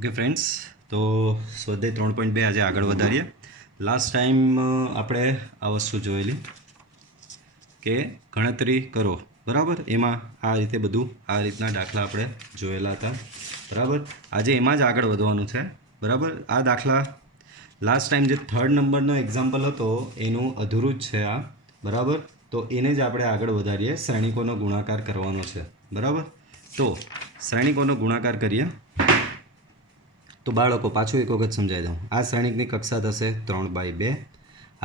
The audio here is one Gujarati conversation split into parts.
ઓકે ફ્રેન્ડ્સ, તો સ્વાધ્યાય 3.2 આજે આગળ વધારીએ. લાસ્ટ ટાઈમ આપણે આ વસ્તુ જોયેલી કે ગણતરી કરો, બરાબર. એમાં આ રીતે બધું આ રીતના દાખલા આપણે જોયેલા હતા, બરાબર. આજે એમાં જ આગળ વધવાનું છે, બરાબર. આ દાખલા લાસ્ટ ટાઈમ જે 3rd નંબરનો એક્ઝામ્પલ હતો એનું અધૂરું જ છે આ, બરાબર. તો એને જ આપણે આગળ વધારીએ. શ્રેણિકોનો ગુણાકાર કરવાનો છે, બરાબર. તો શ્રેણિકોનો ગુણાકાર કરીએ. તો બાળકો પાછું એક વખત સમજાવી દઉં. આ શ્રેણિકની કક્ષા થશે 3/2.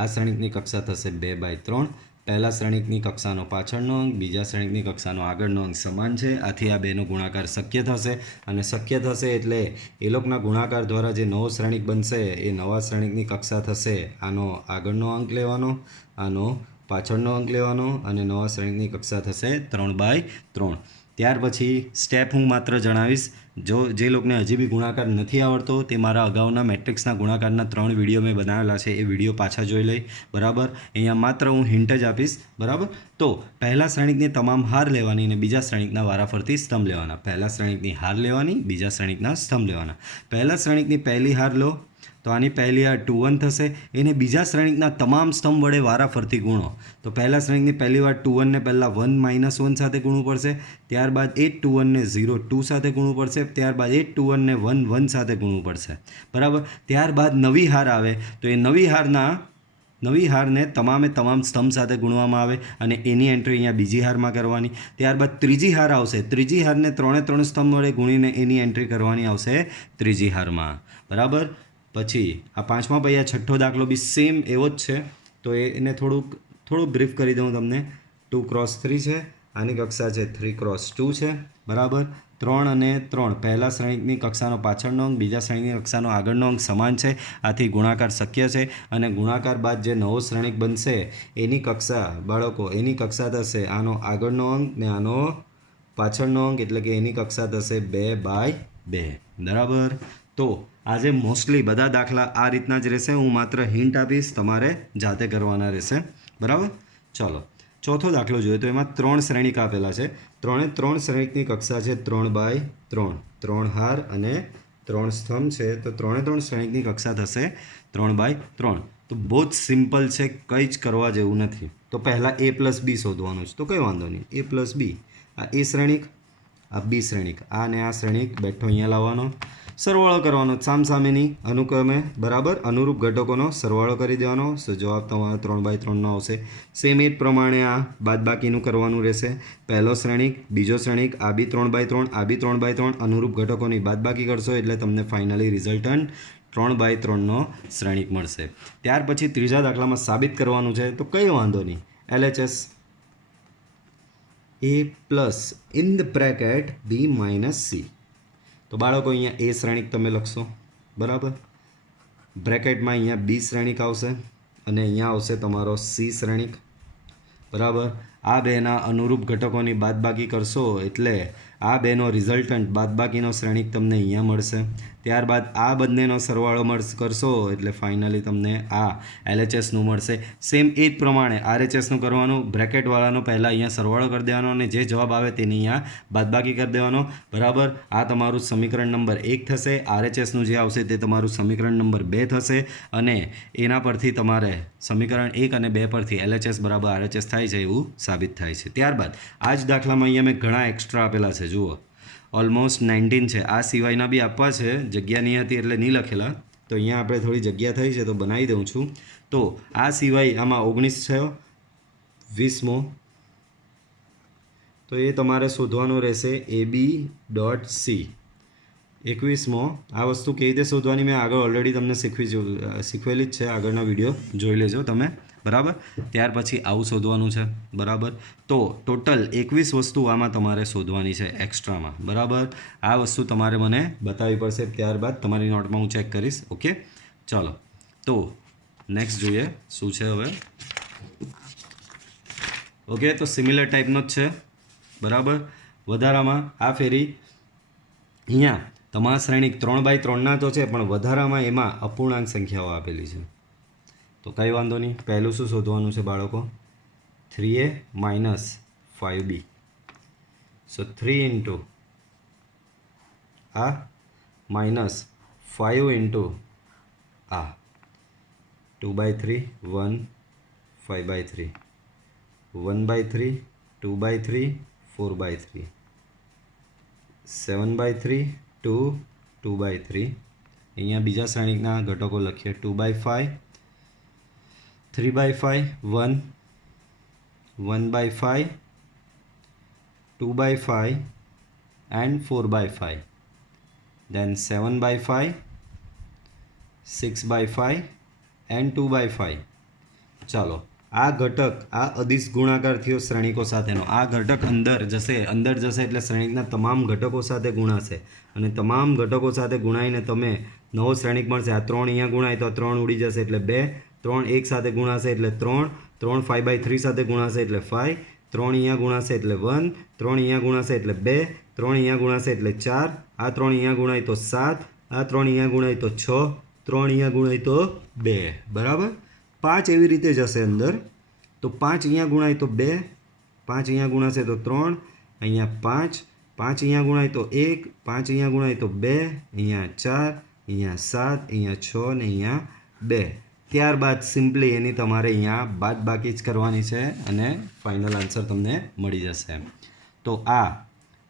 આ શ્રેણિકની કક્ષા થશે 2/3. પહેલા શ્રેણિકની કક્ષાનો પાછળનો અંક, બીજા શ્રેણિકની કક્ષાનો આગળનો અંક સમાન છે. આથી આ બેનો ગુણાકાર શક્ય થશે. અને શક્ય થશે એટલે એ લોકોના ગુણાકાર દ્વારા જે નવો શ્રેણિક બનશે એ નવા શ્રેણિકની કક્ષા થશે. આનો આગળનો અંક લેવાનો, આનો પાછળનો અંક લેવાનો અને નવા શ્રેણિકની કક્ષા થશે 3/3. ત્યાર પછી સ્ટેપ હું માત્ર જણાવીશ. જે લોકોને હજી બી ગુણાકાર નથી આવડતો તે મારા અગાઉના મેટ્રિક્સના ગુણાકારના 3 વિડીયો મેં બનાવેલા છે, એ વિડીયો પાછા જોઈ લઈ, બરાબર. અહીંયા માત્ર હું હિન્ટ જ આપીશ, બરાબર. તો પહેલા શ્રેણિકની તમામ હાર લેવાની અને બીજા શ્રેણિકના વારાફરતી સ્તંભ લેવાના. પહેલા શ્રેણિકની હાર લેવાની, બીજા શ્રેણિકના સ્તંભ લેવાના. પહેલા શ્રેણિકની પહેલી હાર લો તો આની પહેલી હાર 2 1 થશે. એને બીજા શ્રેણિકના તમામ સ્તંભ વડે વારાફરતી ગુણો. તો પહેલા શ્રેણિકની પહેલી વાર 2 1 ને પહેલાં 1 - 1 સાથે ગુણવું પડશે. ત્યારબાદ એ 2 1 ને 0 2 સાથે ગુણવું પડશે. ત્યારબાદ એ 2 1 ને 1 1 સાથે ગુણવું પડશે, બરાબર. ત્યારબાદ નવી હાર આવે તો એ નવી હારને તમામે તમામ સ્તંભ સાથે ગુણવામાં આવે અને એની એન્ટ્રી અહીંયા બીજી હારમાં કરવાની. ત્યારબાદ ત્રીજી હાર આવશે. ત્રીજી હારને 3 સ્તંભ વડે ગુણીને એની એન્ટ્રી કરવાની આવશે ત્રીજી હારમાં, બરાબર. પછી આ 5મા પૈયા છઠ્ઠો દાખલો બી સેમ એવો જ છે. તો એને થોડું બ્રીફ કરી દઉં તમને. 2×3 છે. આની કક્ષા છે 3×2 છે, બરાબર. 3 અને 3 પહેલા શ્રેણિકની કક્ષાનો પાછળનો અંક, બીજા શ્રેણિકની કક્ષાનો આગળનો અંક સમાન છે. આથી ગુણાકાર શક્ય છે. અને ગુણાકાર બાદ જે નવો શ્રેણિક બનશે એની કક્ષા, બાળકો, એની કક્ષા થશે આનો આગળનો અંક ને આનો પાછળનો અંક, એટલે કે એની કક્ષા થશે 2/2, બરાબર. તો આજે મોસ્ટલી બધા દાખલા આ રીતના જ રહેશે. હું માત્ર હિન્ટ આપીશ, તમારે જાતે કરવાના રહેશે, બરાબર. ચલો ચોથો દાખલો જોઈએ. તો એમાં 3 શ્રેણિક આપેલા છે. 3 શ્રેણિકની કક્ષા છે 3/3. 3 હાર અને 3 સ્તંભ છે. તો 3 શ્રેણિકની કક્ષા થશે 3/3. તો બહુ જ સિમ્પલ છે, કંઈ જ કરવા જેવું નથી. તો પહેલાં a+b શોધવાનું છે. તો કંઈ વાંધો નહીં, a+b. આ એ શ્રેણિક, આ બી શ્રેણિક, આ અને આ શ્રેણિક બેઠો અહીંયા લાવવાનો, સરવાળો કરવાનો સામસામેની અનુક્રમે, બરાબર. અનુરૂપ ઘટકોનો સરવાળો કરી દેવાનો. સો જવાબ તમારો 3/3નો આવશે. સેમ એ જ પ્રમાણે આ બાદબાકીનું કરવાનું રહેશે. પહેલો શ્રેણિક, બીજો શ્રેણિક, આ બી 3/3, આ બી 3/3. અનુરૂપ ઘટકોની બાદબાકી કરશો એટલે તમને ફાઇનલી રિઝલ્ટન્ટ 3/3નો શ્રેણિક મળશે. ત્યાર પછી ત્રીજા દાખલામાં સાબિત કરવાનું છે. તો કંઈ વાંધો નહીં, LHS a plus in the bracket b - c. તો બાળકો અહીંયા એ શ્રેણિક તમે લખશો, બરાબર. બ્રેકેટમાં અહીંયા બી શ્રેણિક આવશે અને અહીંયા આવશે તમારો સી શ્રેણિક, બરાબર. આ બેના અનુરૂપ ઘટકોની બાદબાકી કરશો એટલે આ બેનો રિઝલ્ટન્ટ બાદબાકીનો શ્રેણિક તમને અહીંયા મળશે. ત્યારબાદ આ બંનેનો સરવાળો કરશો એટલે ફાઇનલી તમને આ LHSનું મળશે. સેમ એ જ પ્રમાણે RHSનું કરવાનું. બ્રેકેટવાળાનો પહેલાં અહીંયા સરવાળો કરી દેવાનો અને જે જવાબ આવે તેની અહીંયા બાદબાકી કરી દેવાનો, બરાબર. આ તમારું સમીકરણ નંબર 1 થશે. RHSનું જે આવશે તે તમારું સમીકરણ નંબર 2 થશે. અને એના પરથી તમારે સમીકરણ 1 અને 2 પરથી LHS બરાબર RHS થાય છે એવું સાબિત થાય છે. ત્યારબાદ આ જ દાખલામાં અહીંયા મેં ઘણા એક્સ્ટ્રા આપેલા છે. જુઓ, ઓલમોસ્ટ 19 છે. આ સિવાયના બી આપવા છે, જગ્યા નહીં હતી એટલે નહીં લખેલા. તો અહીંયા આપણે થોડી જગ્યા થઈ છે તો બનાવી દઉં છું. તો આ સિવાય આમાં 19 છે, 20મો. તો એ તમારે શોધવાનું રહેશે AB.C. 21મો. આ વસ્તુ કેવી રીતે શોધવાની મેં આગળ ઓલરેડી તમને શીખવેલી જ છે. આગળના વિડીયો જોઈ લેજો તમે, બરાબર. ત્યાર પછી આવું શોધવાનું છે, બરાબર. તો ટોટલ 21 વસ્તુ આમાં તમારે શોધવાની છે એક્સ્ટ્રામાં, બરાબર. આ વસ્તુ તમારે મને બતાવવી પડશે. ત્યારબાદ તમારી નોટમાં હું ચેક કરીશ. ઓકે, ચાલો. તો નેક્સ્ટ જોઈએ શું છે હવે. ઓકે, તો સિમિલર ટાઈપનો જ છે, બરાબર. વધારામાં આ ફેરી અહીંયા તમારા શ્રેણિક 3/3ના તો છે, પણ વધારામાં એમાં અપૂર્ણાંક સંખ્યાઓ આપેલી છે. તો કંઈ વાંધો નહીં. પહેલું શું શોધવાનું છે બાળકો? 3a - 5b. સો 3 × આ -5 ઇન્ટુ આ 2/3 1 5/3 1/3 2/3 4/3 7/3 2 2/3 અહીંયા બીજા શ્રેણિકના ઘટકો લખીએ 2/5 3/5 1 1/5 2/5 and 4/5 then 7/5 6/5 and 2/5 ચાલો આ ઘટક આ અદિશ ગુણાકાર થયો શ્રેણિકો સાથેનો આ ઘટક અંદર જશે એટલે શ્રેણિકના તમામ ઘટકો સાથે ગુણાશે અને તમામ ઘટકો સાથે ગુણાઈને તમે નવો શ્રેણિક મળશે આ 3 અહીંયા ગુણાય તો 3 ઉડી જશે એટલે 2 3 એક સાથે ગુણાશે એટલે 3 3 5/3 સાથે ગુણાશે એટલે 5 3 અહીંયા ગુણાશે એટલે 1 3 અહીંયા ગુણાશે એટલે 2 3 અહીંયા ગુણાશે એટલે 4 આ 3 અહીંયા ગુણાય તો 7 આ 3 અહીંયા ગુણાય તો 6 3 અહીંયા ગુણાય તો 2 બરાબર 5 એવી રીતે જશે અંદર તો 5 અહીંયા ગુણાય તો 2 5 અહીંયા ગુણાશે તો 3 અહીંયા 5 5 અહીંયા ગુણાય તો 1 5 અહીંયા ગુણાય તો 2 અહીંયા 4 અહીંયા 7 અહીંયા 6 ને અહીંયા 2 ત્યારબાદ સિમ્પલી એની તમારે અહીંયા બાદબાકી જ કરવાની છે અને ફાઇનલ આન્સર તમને મળી જશે તો આ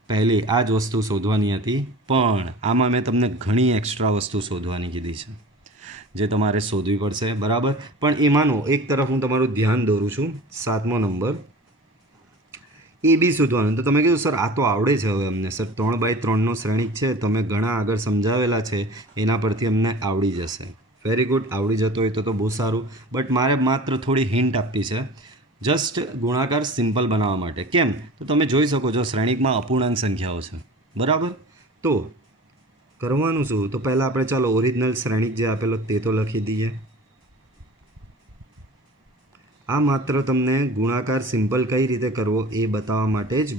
પહેલી આ જ વસ્તુ શોધવાની હતી પણ આમાં મેં તમને ઘણી એક્સ્ટ્રા વસ્તુ શોધવાની કીધી છે જે તમારે શોધવી પડશે બરાબર પણ એમાંનો એક તરફ હું તમારું ધ્યાન દોરું છું 7મો નંબર એ બી શોધવાનું તો તમે કીધું સર આ તો આવડે છે હવે અમને સર 3/3નો શ્રેણિક છે તમે ઘણા આગળ સમજાવેલા છે એના પરથી અમને આવડી જશે વેરી ગુડ આવડી જતો હોય તો બહુ સારું બટ મારે માત્ર થોડી હિન્ટ આપવી છે જસ્ટ ગુણાકાર સિમ્પલ બનાવવા માટે કેમ તો તમે જોઈ શકો છો શ્રેણિકમાં અપૂર્ણાંક સંખ્યાઓ છે બરાબર તો કરવાનું શું તો પહેલાં આપણે ચાલો ઓરિજિનલ શ્રેણિક જે આપેલો તે તો લખી દઈએ આ માત્ર તમને ગુણાકાર સિમ્પલ કઈ રીતે કરવો એ બતાવવા માટે જ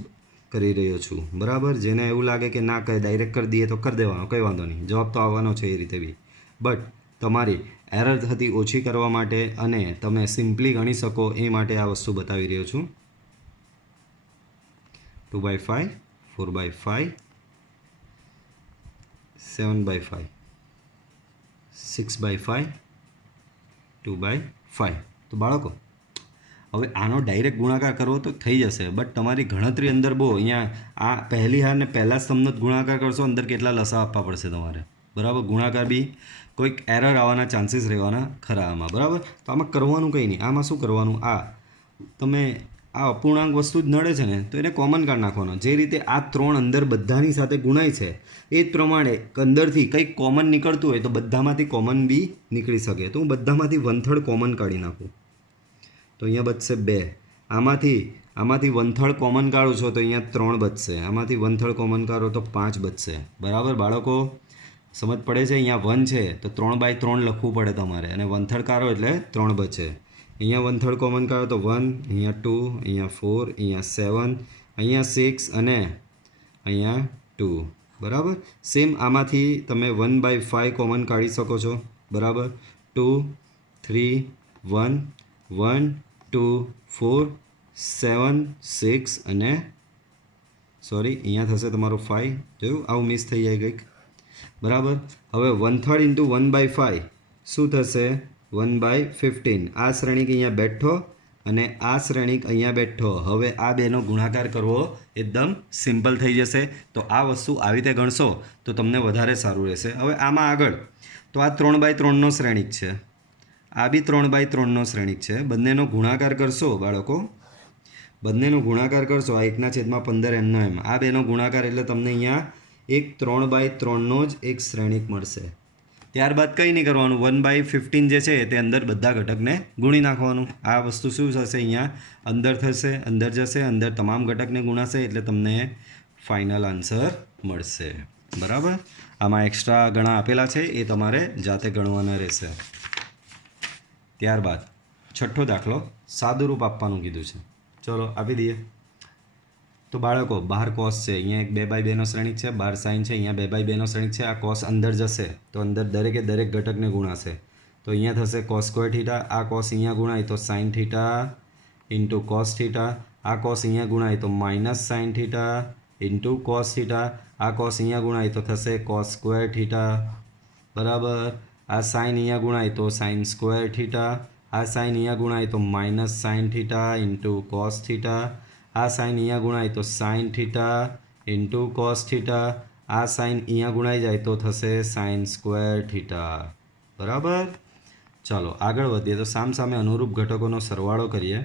કરી રહ્યો છું બરાબર જેને એવું લાગે કે ના કહે ડાયરેક્ટ કરી દઈએ તો કરી દેવાનો કંઈ વાંધો નહીં જવાબ તો આવવાનો છે એ રીતે બી બટ તમારી એરર થતી ઓછી કરવા માટે અને તમે સિમ્પલી ગણી શકો એ માટે આ વસ્તુ બતાવી રહ્યો છું 2/5 4/5 7/5 6/5 2/5 તો બાળકો હવે આનો ડાયરેક્ટ ગુણાકાર કરવો તો થઈ જશે બટ તમારી ગણતરી અંદર બહુ અહીંયા આ પહેલી હાર ને પહેલા સ્તંભનો જ ગુણાકાર કરશો અંદર કેટલા લસા આપવા પડશે તમારે બરાબર ગુણાકાર બી કોઈક એરર આવવાના ચાન્સીસ રહેવાના ખરા આમાં બરાબર તો આમાં કરવાનું કંઈ નહીં આમાં શું કરવાનું આ તમે આ અપૂર્ણાંક વસ્તુ જ નડે છે ને તો એને કોમન કાઢી નાખવાનો જે રીતે આ 3 અંદર બધાની સાથે ગુણાય છે એ જ પ્રમાણે અંદરથી કંઈક કોમન નીકળતું હોય તો બધામાંથી કોમન બી નીકળી શકે તો હું બધામાંથી 1/3 કોમન કાઢી નાખું તો અહીંયા બચશે 2 આમાંથી 1/3 કોમન કાઢું છો તો અહીંયા 3 બચશે આમાંથી 1/3 કોમન કાઢો તો 5 બચશે બરાબર બાળકો સમજ પડે છે અહીંયા 1 છે તો 3/3 લખવું પડે તમારે અને 1/3 કાઢો એટલે 3 બચે અહીંયા 1/3 કોમન કાઢો તો 1 અહીંયા 2 અહીંયા 4 અહીંયા 7 અહીંયા 6 અને અહીંયા 2 બરાબર સેમ આમાંથી તમે 1/5 કોમન કાઢી શકો છો બરાબર 2 3 1 1 2 4 7 6 અને સોરી અહીંયા થશે તમારું 5 જોયું આવું મિસ થઈ જાય કંઈક બરાબર હવે 1/3 ઇન્ટુ 1/5 શું થશે 1/15 આ શ્રેણિક અહીંયા બેઠો અને આ શ્રેણિક અહીંયા બેઠો હવે આ બેનો ગુણાકાર કરવો એકદમ સિમ્પલ થઈ જશે તો આ વસ્તુ આવી રીતે ગણશો તો તમને વધારે સારું રહેશે હવે આમાં આગળ તો આ 3/3નો શ્રેણિક છે આ બી 3/3નો શ્રેણિક છે બંનેનો ગુણાકાર કરશો બાળકો બંનેનો ગુણાકાર કરશો આ 1/15 એમનો એમ આ બેનો ગુણાકાર એટલે તમને અહીંયા એક 3/3નો જ એક શ્રેણિક મળશે ત્યારબાદ કંઈ નહીં કરવાનું 1/15 જે છે તે અંદર બધા ઘટકને ગુણી નાખવાનું આ વસ્તુ શું થશે અહીંયા અંદર થશે અંદર જશે અંદર તમામ ઘટકને ગુણાશે એટલે તમને ફાઇનલ આન્સર મળશે બરાબર આમાં એક્સ્ટ્રા ગણા આપેલા છે એ તમારે જાતે ગણવાના રહેશે ત્યારબાદ છઠ્ઠો દાખલો સાદુરૂપ આપવાનું કીધું છે ચલો આપી દઈએ તો બાળકો બહાર કોસ છે અહીંયા એક 2/2નો શ્રેણિક છે બહાર સાઇન છે અહીંયા 2/2નો શ્રેણિક છે આ કોસ અંદર જશે તો અંદર દરેકે દરેક ઘટકને ગુણાશે તો અહીંયા થશે કોસ સ્ક્વેર થીટા આ કોસ અહીંયા ગુણાય તો sine theta into cos theta આ કોસ અહીંયા ગુણાય તો minus sine theta into cos theta, આ કોસ અહીંયા ગુણાય તો થશે કોસ સ્ક્વેર થીટા, બરાબર. આ સાઇન અહીંયા ગુણાય તો સાઇન સ્ક્વેર થીટા, આ સાઇન અહીંયા ગુણાય તો minus sine theta into cos theta, આ સાઇન અહીંયા ગુણાય તો sine theta into cos theta, આ સાઇન અહીંયા ગુણાઈ જાય તો થશે સાઇન સ્ક્વેર થીટા, બરાબર. ચાલો આગળ વધીએ તો સામે અનુરૂપ ઘટકોનો સરવાળો કરીએ.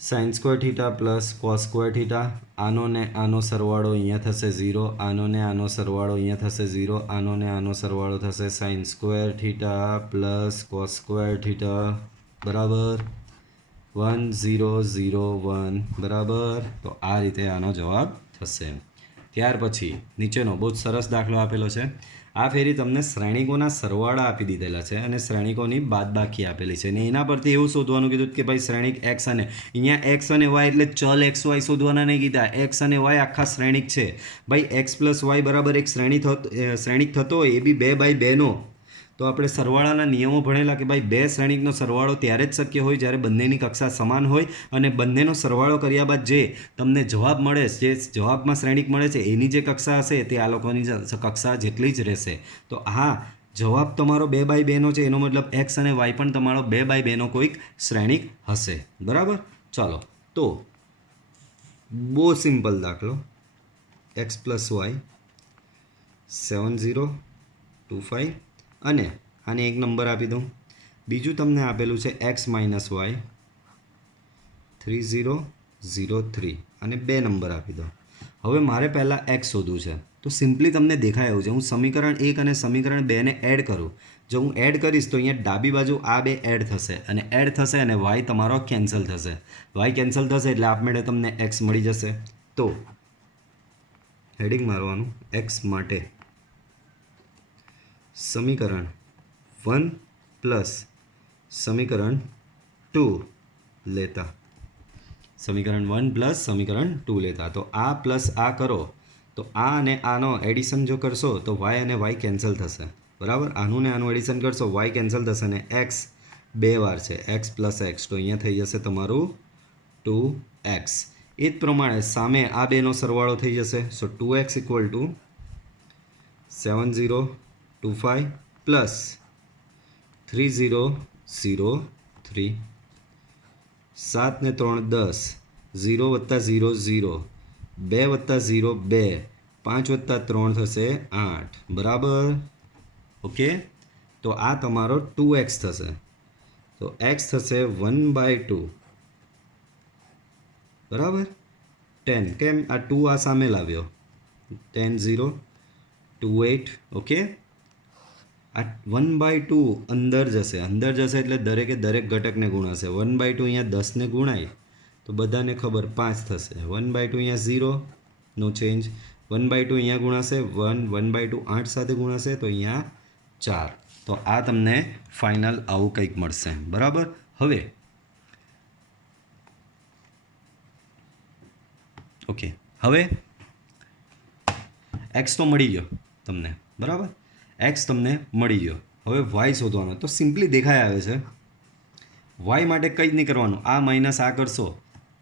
Sine square theta plus cos square theta, આનો ને આનો સરવાળો અહીંયા થશે 0, આનો ને આનો સરવાળો અહીંયા થશે 0, આનો ને આનો સરવાળો થશે sine square theta plus cos square theta, બરાબર. 1 0 0 1, બરાબર. તો આ રીતે આનો જવાબ થશે. ત્યાર પછી નીચેનો બહુ જ સરસ દાખલો આપેલો છે. આ ફેરી તમને શ્રેણિકોના સરવાળા આપી દીધેલા છે અને શ્રેણિકોની બાદબાકી આપેલી છે, અને એના પરથી એવું શોધવાનું કીધું કે ભાઈ શ્રેણિક એક્સ અને અહીંયા એક્સ અને વાય એટલે ચલ એક્સ વાય શોધવાના નહીં કીધા. એક્સ અને વાય આખા શ્રેણિક છે ભાઈ. એક્સ પ્લસ વાય બરાબર એક શ્રેણિક થતો હોય એ બી 2/2નો. તો આપણે સરવાળાના નિયમો ભણેલા કે ભાઈ બે શ્રેણિકનો સરવાળો ત્યારે જ શક્ય હોય જ્યારે બંનેની કક્ષા સમાન હોય, અને બંનેનો સરવાળો કર્યા બાદ જે તમને જવાબ મળે, જે જવાબમાં શ્રેણિક મળે છે એની જે કક્ષા હશે તે આ લોકોની કક્ષા જેટલી જ રહેશે. તો હા, જવાબ તમારો 2/2નો છે, એનો મતલબ એક્સ અને વાય પણ તમારો 2/2નો કોઈક શ્રેણિક હશે, બરાબર. ચાલો તો બહુ સિમ્પલ દાખલો. એક્સ પ્લસ વાય 7025 અને આને એક નંબર આપી દઉં. બીજું તમને આપેલું છે એક્સ માઇનસ વાય 3003 અને 2 નંબર આપી દો. હવે મારે પહેલાં એક્સ શોધવું છે, તો સિમ્પલી તમને દેખાય એવું છે. હું સમીકરણ 1 અને સમીકરણ 2ને એડ કરું. જો હું એડ કરીશ તો અહીંયા ડાબી બાજુ આ બે એડ થશે અને વાય તમારો કેન્સલ થશે. વાય કેન્સલ થશે એટલે આપમેળે તમને એક્સ મળી જશે. તો હેડિંગ મારવાનું એક્સ માટે સમીકરણ 1 પ્લસ સમીકરણ 2 લેતા, સમીકરણ 1 પ્લસ સમીકરણ 2 લેતા. તો આ પ્લસ આ કરો તો આ અને આનો એડિશન જો કરશો તો વાય અને વાય કેન્સલ થશે, બરાબર. આનું ને આનું એડિશન કરશો વાય કેન્સલ થશે અને એક્સ 2 વાર છે, એક્સ પ્લસ એક્સ, તો અહીંયા થઈ જશે તમારું 2x. એ જ પ્રમાણે સામે આ બેનો સરવાળો થઈ જશે. સો 2x ઇક્વલ ટુ 7025 પ્લસ 3003. 7 ને 3 10, 0 વત્તા 0 0, 2 વત્તા 0 2, 5 વત્તા 3 થશે 8, બરાબર. ઓકે, તો આ તમારો 2x થશે. તો x થશે 1/2, બરાબર. 10 કેમ આ 2 આ સામે લાવ્યો, 10 0 2 8. ઓકે, આ 1/2 અંદર જશે એટલે દરેકે દરેક ઘટકને ગુણાશે. 1/2 અહીંયા 10ને ગુણાય તો બધાને ખબર 5 થશે. 1/2 અહીંયા 0, નો ચેન્જ. 1/2 અહીંયા ગુણાશે 1, 1/2 8 સાથે ગુણાશે તો અહીંયા 4. તો આ તમને ફાઇનલ આવું કંઈક મળશે, બરાબર. હવે ઓકે, હવે એક્સ તો મળી ગયો તમને, બરાબર. એક્સ તમને મળી ગયો. હવે વાય શોધવાનો, તો સિમ્પલી દેખાય આવે છે. વાય માટે કંઈ જ નહીં કરવાનું, આ માઇનસ આ કરશો.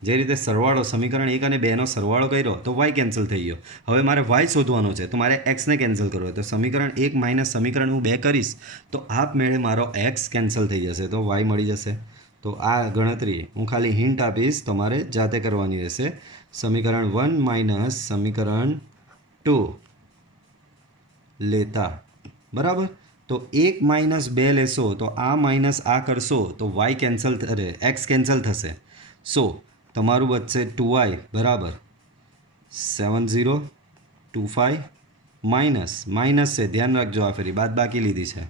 જે રીતે સરવાળો સમીકરણ 1 અને 2નો સરવાળો કર્યો તો વાય કેન્સલ થઈ ગયો. હવે મારે વાય શોધવાનો છે તો મારે એક્સને કેન્સલ કરવો હોય તો સમીકરણ 1 માઇનસ સમીકરણ હું 2 કરીશ તો આપમેળે મારો એક્સ કેન્સલ થઈ જશે, તો વાય મળી જશે. તો આ ગણતરી હું ખાલી હિન્ટ આપીશ, તમારે જાતે કરવાની રહેશે. સમીકરણ 1 માઇનસ સમીકરણ 2 લેતા, બરાબર. તો 1 માઇનસ 2 લેશો તો આ માઇનસ આ કરશો તો વાય કેન્સલ એક્સ કેન્સલ થશે. સો તમારું બચશે 2y બરાબર 7025 માઇનસ છે, ધ્યાન રાખજો આ ફેરી બાદ બાકી લીધી છે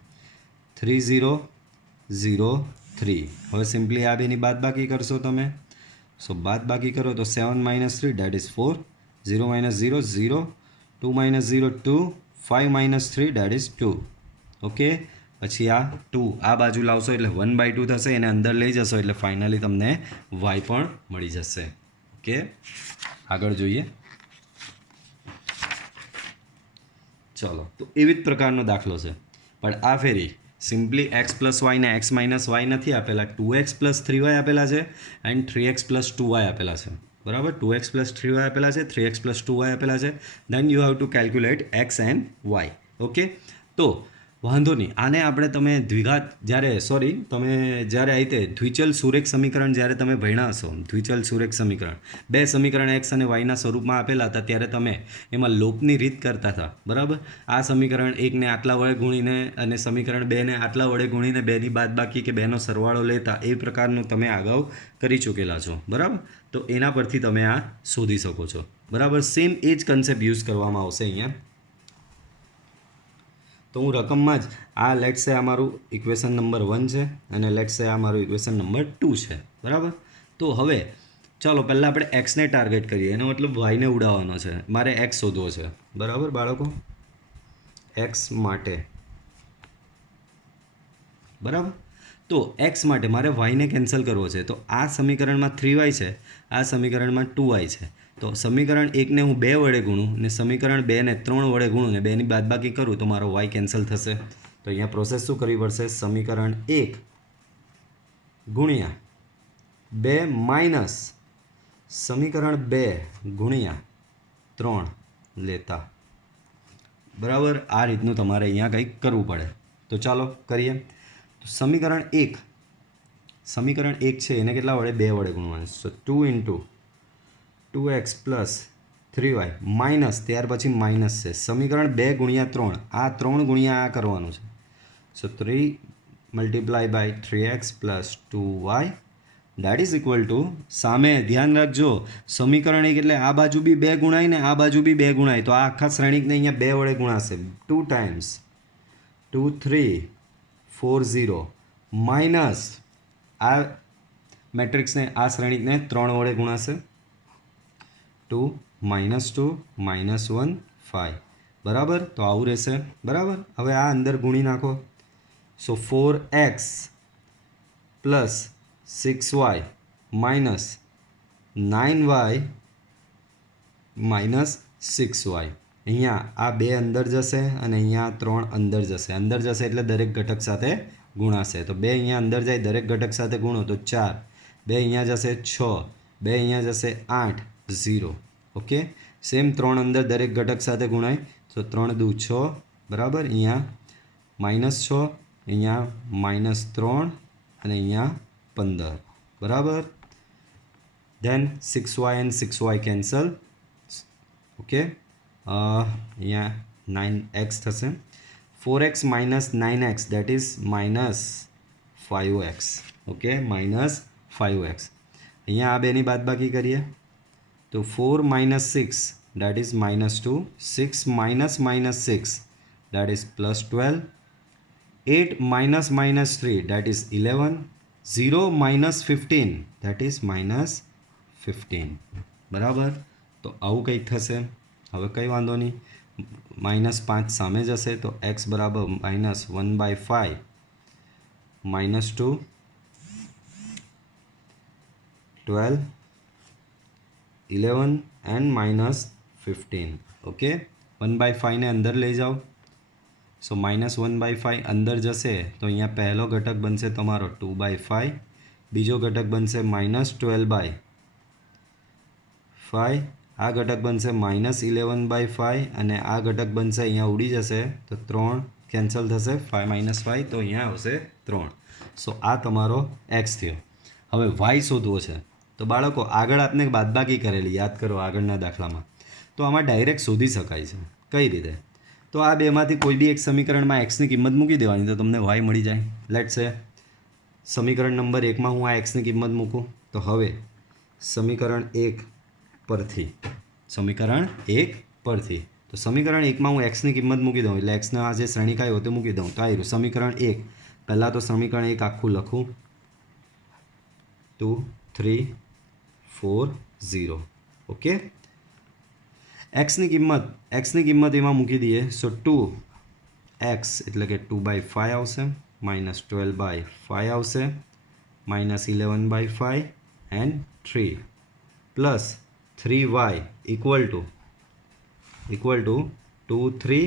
3003. હવે સિમ્પલી આ બેની બાદ બાકી કરશો તમે. સો બાદ બાકી કરો તો 7 minus 3 that is 4, 0 minus 0 0, 2 minus 0 2, 5 minus 3 that is 2. Okay, પછી આ 2 આ બાજુ લાવશો એટલે 1/2 થશે, એને અંદર લઈ જશો એટલે ફાઇનલી તમને y પણ મળી જશે. ઓકે, આગળ જોઈએ. ચલો, તો એવી જ પ્રકારનો દાખલો છે પણ આ ફેરી સિમ્પલી એક્સ પ્લસ વાય ને એક્સ માઇનસ વાય નથી આપેલા, 2x પ્લસ 3y આપેલા છે એન્ડ 3x પ્લસ 2y આપેલા છે. બરાબર. 2x પ્લસ 3y આપેલા છે, 3x પ્લસ 2y આપેલા છે. Then you have to calculate x and y. Okay, તો વાંધો નહીં. આને આપણે તમે દ્વિઘાત તમે જ્યારે આ રીતે દ્વિચલ સુરેખ સમીકરણ જ્યારે તમે ભણ્યા હશો, દ્વિચલ સુરેખ સમીકરણ, બે સમીકરણ એક્સ અને વાયના સ્વરૂપમાં આપેલા હતા, ત્યારે તમે એમાં લોપની રીત કરતા હતા. બરાબર. આ સમીકરણ એકને આટલા વડે ગુણીને અને સમીકરણ બેને આટલા વડે ગુણીને બેની બાદબાકી કે બેનો સરવાળો લેતા એ પ્રકારનું તમે અગાઉ કરી ચૂકેલા છો. બરાબર. તો એના પરથી તમે આ શોધી શકો છો. બરાબર. સેમ એ જ કન્સેપ્ટ યુઝ કરવામાં આવશે અહીંયા. તો હું રકમમાં જ આ લેટ્સ સે આ મારું ઇક્વેશન નંબર 1 છે અને લેટ્સ સે આ મારું ઇક્વેશન નંબર 2 છે. બરાબર. તો હવે ચાલો પહેલાં આપણે એક્સને ટાર્ગેટ કરીએ. એનો મતલબ વાયને ઉડાવવાનો છે. મારે એક્સ શોધવો છે. બરાબર બાળકો, એક્સ માટે. બરાબર. તો એક્સ માટે મારે વાયને કેન્સલ કરવો છે. તો આ સમીકરણમાં 3y છે, આ સમીકરણમાં 2y છે. તો સમીકરણ એકને હું 2 વડે ગુણું ને સમીકરણ 2ને 3 વડે ગુણું ને બેની બાદબાકી કરું તો મારો વાય કેન્સલ થશે. તો અહીંયા પ્રોસેસ શું કરવી પડશે? સમીકરણ 1 ગુણ્યા 2 માઇનસ સમીકરણ 2 ગુણ્યા 3 લેતા. બરાબર. આ રીતનું તમારે અહીંયા કંઈક કરવું પડે. તો ચાલો કરીએ. તો સમીકરણ 1 છે એને કેટલા વડે? 2 વડે ગુણવાનું. સો 2 into 2x plus 3y minus, ત્યાર પછી માઇનસ છે. સમીકરણ 2 ગુણ્યા 3, આ 3 ગુણ્યા આ કરવાનું છે. So 3 multiply by 3x plus 2y that is equal to, સામે ધ્યાન રાખજો, સમીકરણ 1 એટલે આ બાજુ બી 2 ગુણાય ને આ બાજુ બી 2 ગુણાય. તો આ આખા શ્રેણિકને અહીંયા 2 વડે ગુણાશે. 2 ટાઈમ્સ 2 3 4 0 માઇનસ આ મેટ્રિક્સને આ શ્રેણિકને 3 વડે ગુણાશે. 2 માઇનસ 2 માઇનસ 1 5. બરાબર. તો આવું રહેશે. બરાબર. હવે આ અંદર ગુણી નાખો. સો 4x plus 6y minus 9y minus 6y. અહીંયા આ 2 અંદર જશે અને અહીંયા 3 અંદર જશે. અંદર જશે એટલે દરેક ઘટક સાથે ગુણાશે. તો 2 અહીંયા અંદર જાય, દરેક ઘટક સાથે ગુણો તો 4. 2 અહીંયા જશે 6, 2 અહીંયા જશે 8 0. ઓકે. સેમ 3 અંદર દરેક ઘટક સાથે ગુણાય. તો 3 દુ 6. બરાબર. અહીંયા માઇનસ 6, અહીંયા માઇનસ 3 અને અહીંયા 15. બરાબર. દેન 6y and 6y cancel. Okay. અહીંયા 9x થશે. 4x minus 9x that is minus 5x. Okay, minus 5x. અહીંયા આ બેની બાદબાકી કરીએ તો 4 minus 6 that is minus 2, 6 minus minus 6 that is plus 12, 8 minus minus 3 that is 11, 0 minus 15 that is minus 15. બરાબર. તો આવું કંઈક થશે. હવે કંઈ વાંધો નહીં, -5 સામે જશે તો x બરાબર -1/5 -2 12 11 એન્ડ -15. ઓકે. 1/5 ને અંદર લઈ જાઓ. સો -1/5 અંદર જશે તો અહીંયા પહેલો ઘટક બનશે તમારો 2/5, બીજો ઘટક બનશે -12/5, આ ઘટક બનશે -11/5 અને આ ઘટક બનશે, અહીંયા ઉડી જશે તો 3 કેન્સલ થશે. 5 - 5 તો અહીંયા આવશે 3. સો આ તમારો એક્સ થયો. હવે વાય શોધવો છે. તો બાળકો આગળ આપને બાદબાકી કરેલી યાદ કરો આગળના દાખલામાં. તો આમાં ડાયરેક્ટ શોધી શકાય છે. કઈ રીતે? તો આ બેમાંથી કોઈ બી એક સમીકરણમાં એક્સની કિંમત મૂકી દેવાની તો તમને વાય મળી જાય. લેટ્સ સે સમીકરણ નંબર 1માં હું આ એક્સની કિંમત મૂકું. તો હવે સમીકરણ 1 પરથી તો સમીકરણ 1માં હું એક્સની કિંમત મૂકી દઉં એટલે એક્સના આ જે શ્રેણિક આવ્યો તે મૂકી દઉં. તો આવ્યું સમીકરણ 1. પહેલાં તો સમીકરણ 1 આખું લખું. 2 3 4 0. ઓકે. એક્સની કિંમત એમાં મૂકી દઈએ. સો 2x એટલે કે 2/5 આવશે, -12/5 આવશે, -11/5 and 3 plus 3y equal to 2 3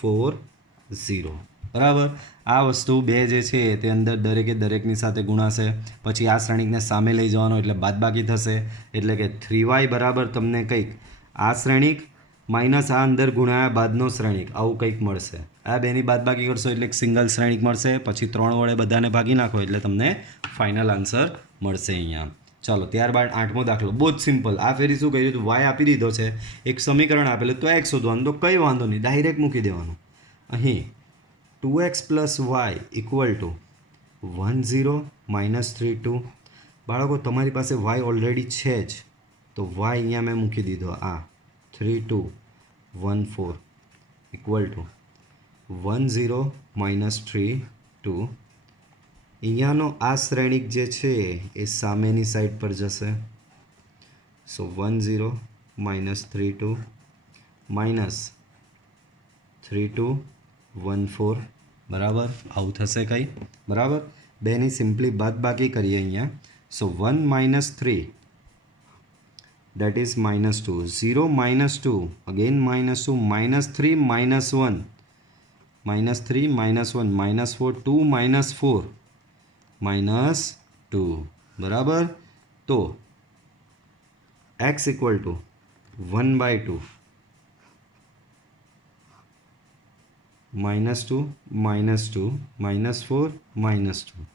4 0. બરાબર. આ વસ્તુ બે જે છે તે અંદર દરેકે દરેકની સાથે ગુણાશે, પછી આ શ્રેણિકને સામે લઈ જવાનો એટલે બાદબાકી થશે, એટલે કે 3y બરાબર તમને કંઈક આ શ્રેણિક માઇનસ આ અંદર ગુણ્યા બાદનો શ્રેણિક આવું કંઈક મળશે. આ બેની બાદબાકી કરશો એટલે એક સિંગલ શ્રેણિક મળશે, પછી 3 વડે બધાને ભાગી નાખો એટલે તમને ફાઇનલ આન્સર મળશે અહીંયા. ચાલો ત્યારબાદ 8મો દાખલો. બહુ જ સિમ્પલ. આ ફેરી શું કહ્યું હતું, વાય આપી દીધો છે, એક સમીકરણ આપેલું તો એક્સ શોધવાનું, તો કંઈ વાંધો નહીં, ડાયરેક્ટ મૂકી દેવાનું. અહીં 2x + y = 1 0 - 3 2. બાળકો તમારી પાસે y ઓલરેડી છે જ, તો y અહીંયા મેં મૂકી દીધો, આ 3 2 1 4 = 1 0 - 3 2. અહીંયાનો આ શ્રેણિક જે છે એ સામેની સાઈડ પર જશે, સો 1 0 - 3 2 -3 2 1 4. બરાબર, આવું થશે કંઈ. બરાબર, બેની સિમ્પલી બાદબાકી કરીએ અહીંયા. સો 1 - 3 that is -2, 0 - 2 again -2, -3 - 1 -3 - 1 -4 2 -4 -2. બરાબર, તો x = 1/2 -2 -2 -4 -2.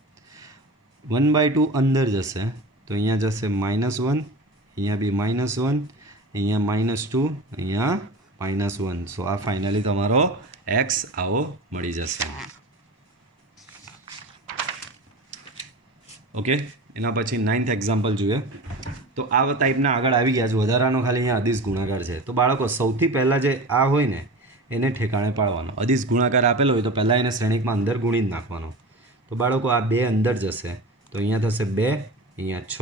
1/2 અંદર જશે તો અહીંયા જશે -1, અહીંયા બી -1, અહીંયા -2, અહીંયા -1. સો આ ફાઇનલી તમારો x આવો મળી જશે. ઓકે, એના પછી 9th એક્ઝામ્પલ જોઈએ. તો આ ટાઈપના આગળ આવી ગયા છે, વધારાનો ખાલી અહીંયા અદિશ ગુણાકાર છે. તો બાળકો સૌથી પહેલાં જે આ હોય ને એને ઠેકાણે પાડવાનો. અદિશ ગુણાકાર આપેલો હોય તો પહેલાં એને શ્રેણિકમાં અંદર ગુણી જ નાખવાનો. તો બાળકો આ 2 અંદર જશે તો અહીંયા થશે 2, અહીંયા 6,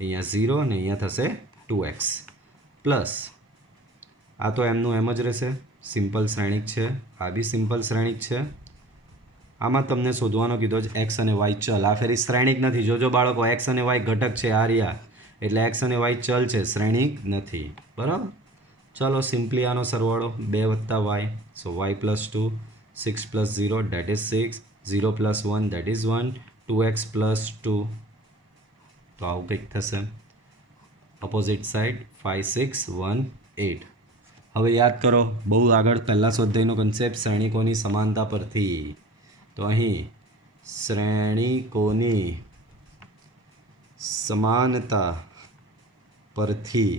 અહીંયા 0 અને અહીંયા થશે 2x પ્લસ આ તો એમનું એમ જ રહેશે, સિમ્પલ શ્રેણિક છે. આ બી સિમ્પલ શ્રેણિક છે. આમાં તમને શોધવાનો કીધો છે x અને y ચલ. આ ફેરી શ્રેણિક નથી. જોજો બાળકો, x અને y ઘટક છે આ રહ્યા, એટલે x અને y ચલ છે, શ્રેણિક નથી. બરાબર, ચાલો સિમ્પલી આનો સરવાળો 2 + y, so y + 2, 6 + 0 that is 6, 0 + 1 that is 1, 2x + 2. તો આવું કંઈક થશે. Opposite side 5 6 1 8. હવે યાદ કરો બહુ આગળ પહેલાં સ્વાધ્યાયનો કન્સેપ્ટ શ્રેણિકોની સમાનતા પરથી. તો અહીં શ્રેણિકોની સમાનતા પરથી,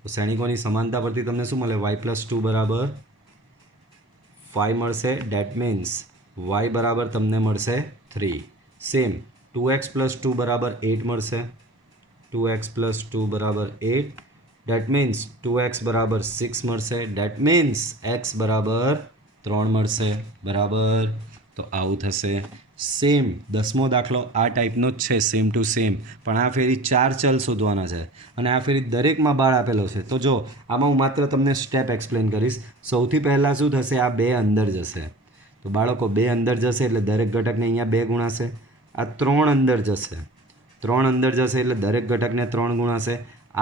તો શ્રેણિકોની સમાનતા પરથી તમને શું મળે, y + 2 = 5 મળશે. ડેટ મીન્સ y બરાબર તમને મળશે 3. સેમ 2x + 2 = 8 મળશે. 2x + 2 = 8. ડેટ મીન્સ 2x = 6 મળશે. ડેટ મીન્સ x = 3 મળશે. બરાબર, તો આવું થશે. સેમ 10મો દાખલો આ ટાઈપનો જ છે, સેમ ટુ સેમ, પણ આ ફેરી 4 ચલ શોધવાના છે અને આ ફેરી દરેકમાં બાળ આપેલો છે. તો જો આમાં હું માત્ર તમને સ્ટેપ એક્સપ્લેન કરીશ. સૌથી પહેલાં શું થશે, આ 2 અંદર જશે. તો બાળકો 2 અંદર જશે એટલે દરેક ઘટકને અહીંયા 2 ગુણાશે. આ 3 અંદર જશે, 3 અંદર જશે એટલે દરેક ઘટકને 3 ગુણાશે.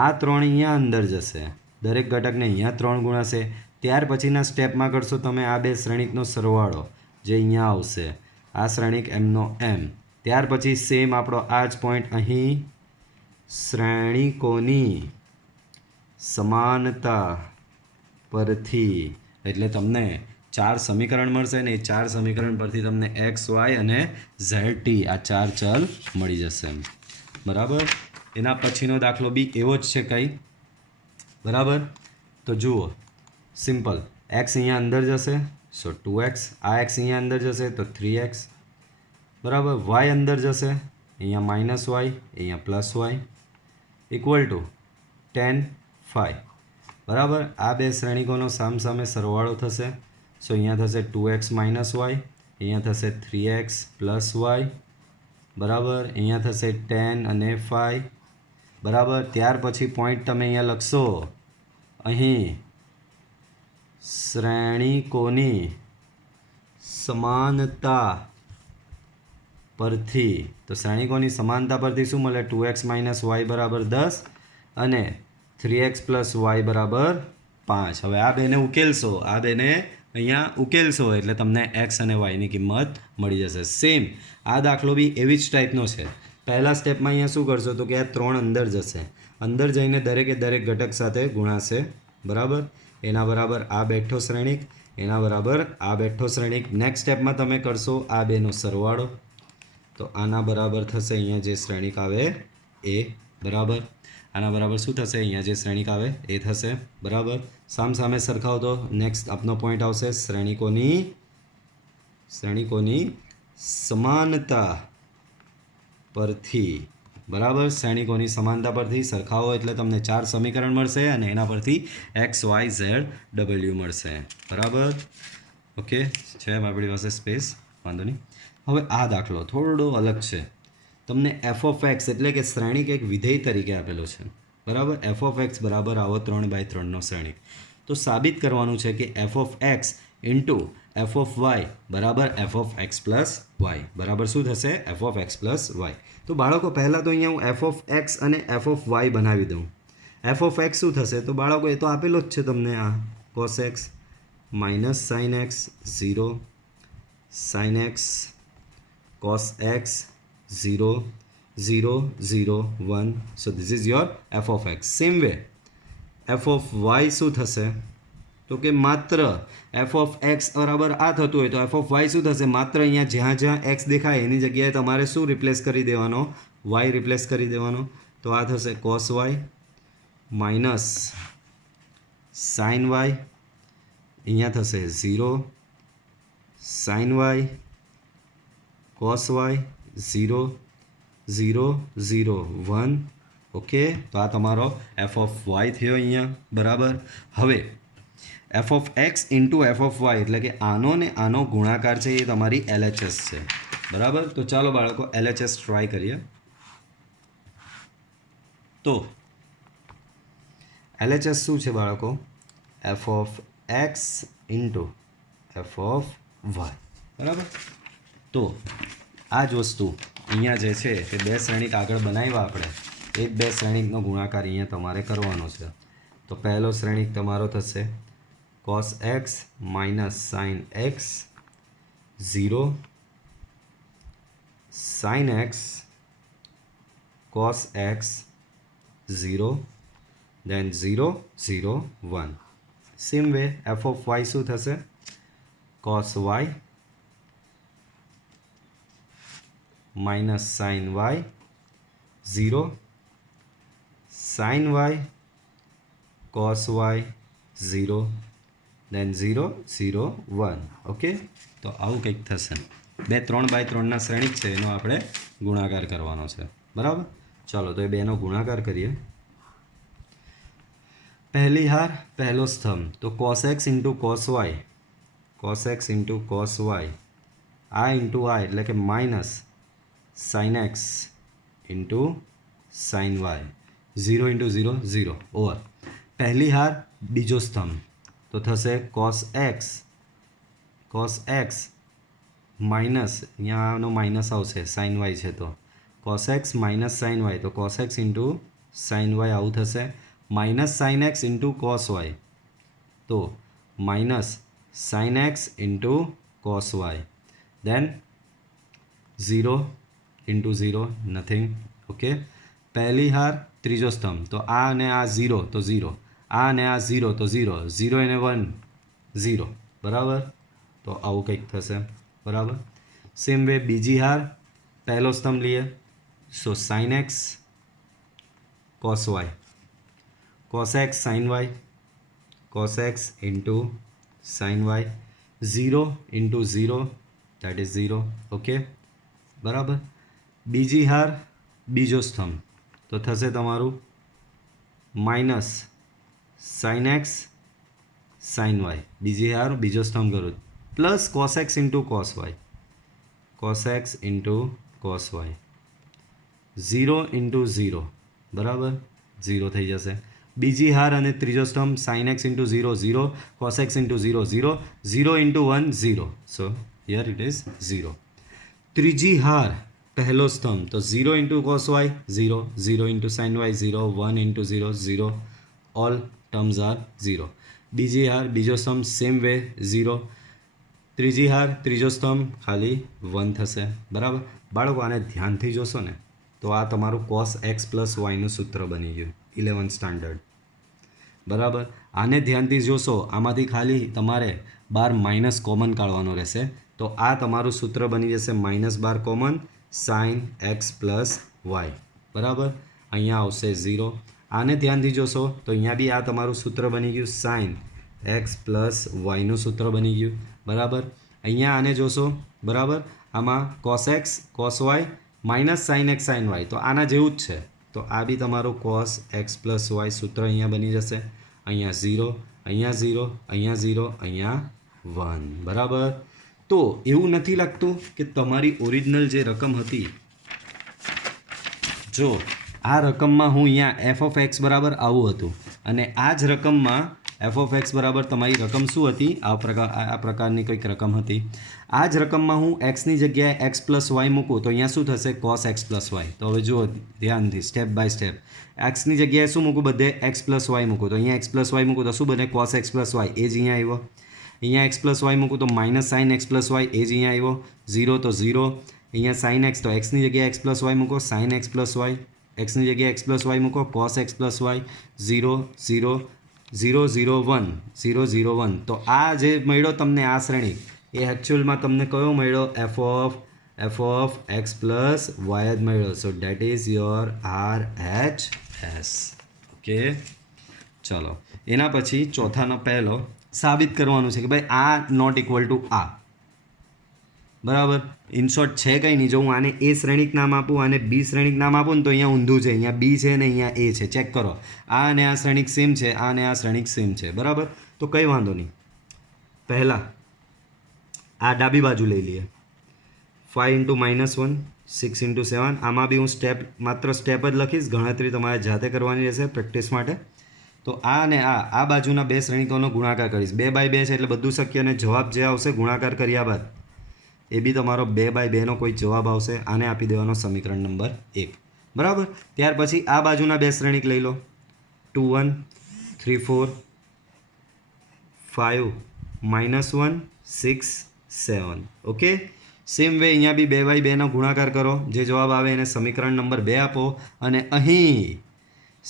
આ 3 અહીંયા અંદર જશે, દરેક ઘટકને અહીંયા 3 ગુણાશે. ત્યાર પછીના સ્ટેપમાં કરશો તમે આ બે શ્રેણિકનો સરવાળો જે અહીંયા આવશે, આ શ્રેણિક એમનો એમ. ત્યાર પછી સેમ આપણો આ જ પોઈન્ટ અહીં શ્રેણિકોની સમાનતા પરથી, એટલે તમને 4 સમીકરણ મળશે ને એ 4 સમીકરણ પરથી તમને x y અને z t આ 4 ચલ મળી જશે. બરાબર, એના પછીનો દાખલો બી એવો જ છે કંઈ. બરાબર, તો જુઓ સિમ્પલ, x અહીંયા અંદર જશે સો 2x, આ x અહીંયા અંદર જશે તો 3x. બરાબર, y અંદર જશે, અહીંયા -y, અહીંયા +y = 10 5. બરાબર, આ બે શ્રેણિકોનો સામસામે સરવાળો થશે. સો અહીંયા થશે 2x - y, અહીંયા થશે 3x + y. બરાબર, અહીંયા થશે 10 અને 5. બરાબર, ત્યાર પછી પોઈન્ટ તમે અહીંયા લખશો અહીં શ્રેણિકોની સમાનતા પરથી. તો શ્રેણિકોની સમાનતા પરથી શું મળે, 2x - y = 10 અને 3x + y = 5. હવે આ બેને ઉકેલશો, આ બેને અહીંયા ઉકેલશો એટલે તમને એક્સ અને વાયની કિંમત મળી જશે. સેમ આ દાખલો બી એવી જ ટાઈપનો છે. પહેલા સ્ટેપમાં અહીંયા શું કરશો તો કે આ 3 અંદર જશે, અંદર જઈને દરેકે દરેક ઘટક સાથે ગુણાશે, બરાબર. એના બરાબર આ બેઠો શ્રેણિક, એના બરાબર આ બેઠો શ્રેણિક. નેક્સ્ટ સ્ટેપમાં તમે કરશો આ બેનો સરવાળો, તો આના બરાબર થશે અહીંયા જે શ્રેણિક આવે એ, બરાબર. આના બરાબર શું થશે? અહીંયા જે શ્રેણિક આવે એ થશે, બરાબર. સામે સરખાવો તો નેક્સ્ટ આપનો પોઈન્ટ આવશે શ્રેણિકોની સમાનતા પરથી, બરાબર. શ્રેણિકોની સમાનતા પરથી સરખાવો એટલે તમને 4 સમીકરણ મળશે અને એના પરથી એક્સ વાય ઝેડ ડબલ્યુ મળશે, બરાબર. ઓકે, છે આપણી પાસે સ્પેસ, વાંધો નહીં. હવે આ દાખલો થોડો અલગ છે. તમને એફ ઓફ એક્સ એટલે કે શ્રેણિક એક વિધેય તરીકે આપેલો છે, બરાબર. એફ ઓફ એક્સ બરાબર આવો 3/3નો શ્રેણિક. તો સાબિત કરવાનું છે કે f of x into f of y બરાબર f of x plus y બરાબર શું થશે? F of x plus y. તો બાળકો પહેલાં તો અહીંયા હું એફ ઓફ એક્સ અને એફ ઓફ વાય બનાવી દઉં. એફ ઓફ એક્સ શું થશે? તો બાળકો એ તો આપેલો જ છે તમને, આ cos x minus sine x 0, sine x cos x 0 0 0 1. So this is your f of x. Same way f of y શું થશે? તો કે માત્ર f of x બરાબર આ થતું હોય તો f of y શું થશે? માત્ર અહીંયા જ્યાં જ્યાં x દેખાય એની જગ્યાએ તમારે શું રિપ્લેસ કરી દેવાનો? y રિપ્લેસ કરી દેવાનો. તો આ થશે cos y minus sin y, અહીંયા થશે 0 sin y cos y 0 0 0 1. Okay, તો આ તમારો એફ ઓફ વાય થયો અહીંયા, બરાબર. હવે f of x into f of y એટલે કે આનો ને આનો ગુણાકાર છે એ તમારી LHS છે, બરાબર. તો ચાલો બાળકો LHS ટ્રાય કરીએ. તો LHS શું છે બાળકો? F of x into f of y, બરાબર. તો આ જ વસ્તુ અહીંયા જે છે તે બે શ્રેણિક આગળ બનાવ્યા આપણે, એ જ બે શ્રેણિકનો ગુણાકાર અહીંયા તમારે કરવાનો છે. તો પહેલો શ્રેણિક તમારો થશે cos x minus sine x 0 sine x cos x 0 then 0 0 1. Same way f of y શું થશે? cos y minus sin y 0 sin y cos y 0 then 0 0 1. Okay, તો આવું કંઈક થશે. બે 3/3ના શ્રેણિક છે એનો આપણે ગુણાકાર કરવાનો છે, બરાબર. ચાલો તો એ બેનો ગુણાકાર કરીએ. પહેલી હાર પહેલો સ્તંભ, તો cos x into cos y, cos x into cos y, આ ઇન્ટુ આ એટલે કે minus sin x into sin y 0 into 0 0 over पहली हार बीजो स्तंभ तो थसे cos x माइनस यहाँ माइनस आवशे sin y है तो cos x minus sin y तो cos x into sin y आવું થશે. Minus sin x into cos y तो minus sin x into cos y then 0 into 0 nothing. Okay, पहली हार त्रीजो स्तंभ तो आ ने आ 0 तो 0, आ ने आ 0 तो 0, 0 ने 1 0, बराबर. तो आवुं कंईक थशे, बराबर. सेम वे बीजी हार पहलो स्तंभ लिए, सो sin x cos y, cos x sin y, cos x into sin y 0 into 0 that is 0. Okay, बराबर. बीजी हार बीजो स्तंभ तो थशे तमारू minus sin x sin y, बीजी हार बीजो स्तंभ करो plus cos x into cos y, cos x into cos y 0 into 0, बराबर 0 थी जैसे. बीजी हार अने त्रीजो स्तंभ sin x into 0 0, cos x into 0 0, 0 into 1 0, so here it is 0. त्रीजी हार पहलो स्तंभ तो 0 into cos y 0, 0 into sin y 0, 1 into 0 0, all terms are 0. બીજી હાર બીજો સ્તંભ સેમ વે 0, ત્રીજી હાર ત્રીજો સ્તંભ ખાલી 1 થશે. બરાબર બાળકો, આને ધ્યાનથી જોશો ને તો આ તમારું cos x પ્લસ વાયનું સૂત્ર બની ગયું 11th સ્ટાન્ડર્ડ. બરાબર, આને ધ્યાનથી જોશો, આમાંથી ખાલી તમારે 12 માઇનસ કોમન કાઢવાનો રહેશે. તો આ તમારું સૂત્ર બની જશે -12 common sin x plus y. બરાબર, અહીંયા આવશે 0. આને ધ્યાનથી જોશો તો અહીંયા બી આ તમારું સૂત્ર બની ગયું sin x પ્લસ વાયનું સૂત્ર બની ગયું. બરાબર, અહીંયા આને જોશો. બરાબર, આમાં cos x cos y minus sin x sin y, તો આના જેવું જ છે. તો આ બી તમારું cos x પ્લસ વાય સૂત્ર અહીંયા બની જશે. અહીંયા 0, અહીંયા 0, અહીંયા 0, અહીંયા 1. બરાબર, તો એવું નથી લાગતું કે તમારી ઓરિજિનલ જે રકમ હતી, જો આ રકમમાં હું અહીંયા એફ ઓફ એક્સ બરાબર આવું હતું અને આ જ રકમમાં એફ ઓફ એક્સ બરાબર તમારી રકમ શું હતી, આ પ્રકારની કંઈક રકમ હતી. આ જ રકમમાં હું એક્સની જગ્યાએ એક્સ પ્લસ વાય મૂકું તો અહીંયા શું થશે, કોસ એક્સ પ્લસ વાય. તો હવે જુઓ ધ્યાનથી સ્ટેપ બાય સ્ટેપ. એક્સની જગ્યાએ શું મૂકું, બધે એક્સ પ્લસ વાય મૂકું તો અહીંયા એક્સ પ્લસ વાય મૂકું તો શું બને, કોસ એક્સ પ્લસ વાય, એ જ અહીંયા આવ્યો. અહીંયા એક્સ પ્લસ વાય મૂકું તો minus sine x plus y, એ જ અહીંયા આવ્યો. 0 તો 0, અહીંયા સાઇન એક્સ તો એક્સની જગ્યાએ એક્સ પ્લસ વાય મૂકો, સાઇન એક્સ પ્લસ વાય, એક્સની જગ્યાએ એક્સ પ્લસ વાય મૂકો, કોસ એક્સ પ્લસ વાય. 0 0 0 0 1 0 0 1. તો આ જે મળ્યો તમને આ શ્રેણી, એ એકચ્યુઅલમાં તમને કયો મળ્યો, f of x plus y જ મળ્યો. So that is your RHS. Okay, ચલો એના પછી ચોથાનો પહેલો સાબિત કરવાનું છે કે ભાઈ આ નોટ ઇક્વલ ટુ આ. બરાબર, ઇન શોર્ટ છે કંઈ નહીં. જો હું આને એ શ્રેણિક નામ આપું, આને બી શ્રેણિક નામ આપું ને તો અહીંયા ઊંધું છે, અહીંયા બી છે ને અહીંયા એ છે. ચેક કરો, આ અને આ શ્રેણિક સેમ છે, આ અને આ શ્રેણિક સેમ છે. બરાબર, તો કંઈ વાંધો નહીં. પહેલાં આ ડાબી બાજુ લઈ લઈએ. 5 × -1 6 × 7. આમાં બી હું માત્ર સ્ટેપ જ લખીશ, ગણતરી તમારે જાતે કરવાની રહેશે પ્રેક્ટિસ માટે. તો આ અને આ બાજુના બે શ્રેણિકોનો ગુણાકાર કરીશ. 2/2 છે એટલે બધું શક્ય, અને જવાબ જે આવશે ગુણાકાર કર્યા બાદ એ બી તમારો 2/2નો કોઈ જવાબ આવશે. આને આપી દેવાનો સમીકરણ નંબર 1. બરાબર, ત્યાર પછી આ બાજુના બે શ્રેણિક લઈ લો. 2 1 3 4 5 -1 6 7. ઓકે, સેમ વે અહીંયા બી 2/2નો ગુણાકાર કરો, જે જવાબ આવે એને સમીકરણ નંબર 2 આપો. અને અહીં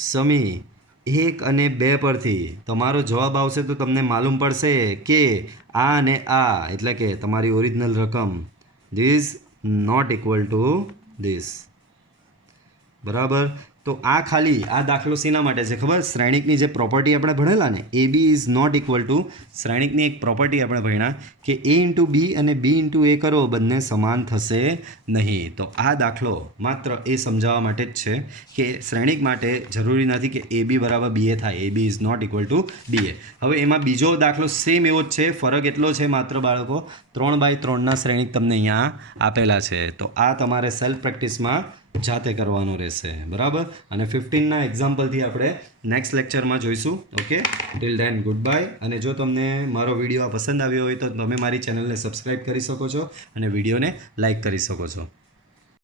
સમી 1 અને 2 પરથી તમારો જવાબ આવશે તો તમને માલુમ પડશે કે આ અને આ એટલે કે તમારી ઓરિજિનલ રકમ this not equal to this. બરાબર, તો આ ખાલી આ દાખલો શેના માટે છે ખબર, શ્રેણિકની જે પ્રોપર્ટી આપણે ભણેલા ને, A B is not equal to, શ્રેણિકની એક પ્રોપર્ટી આપણે ભણ્યા કે a × b અને b × a કરો બંને સમાન થશે નહીં. તો આ દાખલો માત્ર એ સમજાવવા માટે જ છે કે શ્રેણિક માટે જરૂરી નથી કે a b બરાબર b a થાય. a b is not equal to b a. હવે એમાં બીજો દાખલો સેમ એવો જ છે, ફરક એટલો છે માત્ર બાળકો 3/3ના શ્રેણિક તમને અહીંયા આપેલા છે. તો આ તમારે સેલ્ફ પ્રેક્ટિસમાં જાતે કરવાનું રહેશે. બરાબર, અને 15ના એક્ઝામ્પલથી આપણે નેક્સ્ટ લેક્ચરમાં જોઈશું. Okay, till then good bye. અને જો તમને મારો વિડીયો પસંદ આવ્યો હોય તો તમે મારી ચેનલને સબસ્ક્રાઈબ કરી શકો છો અને વિડીયોને લાઈક કરી શકો છો.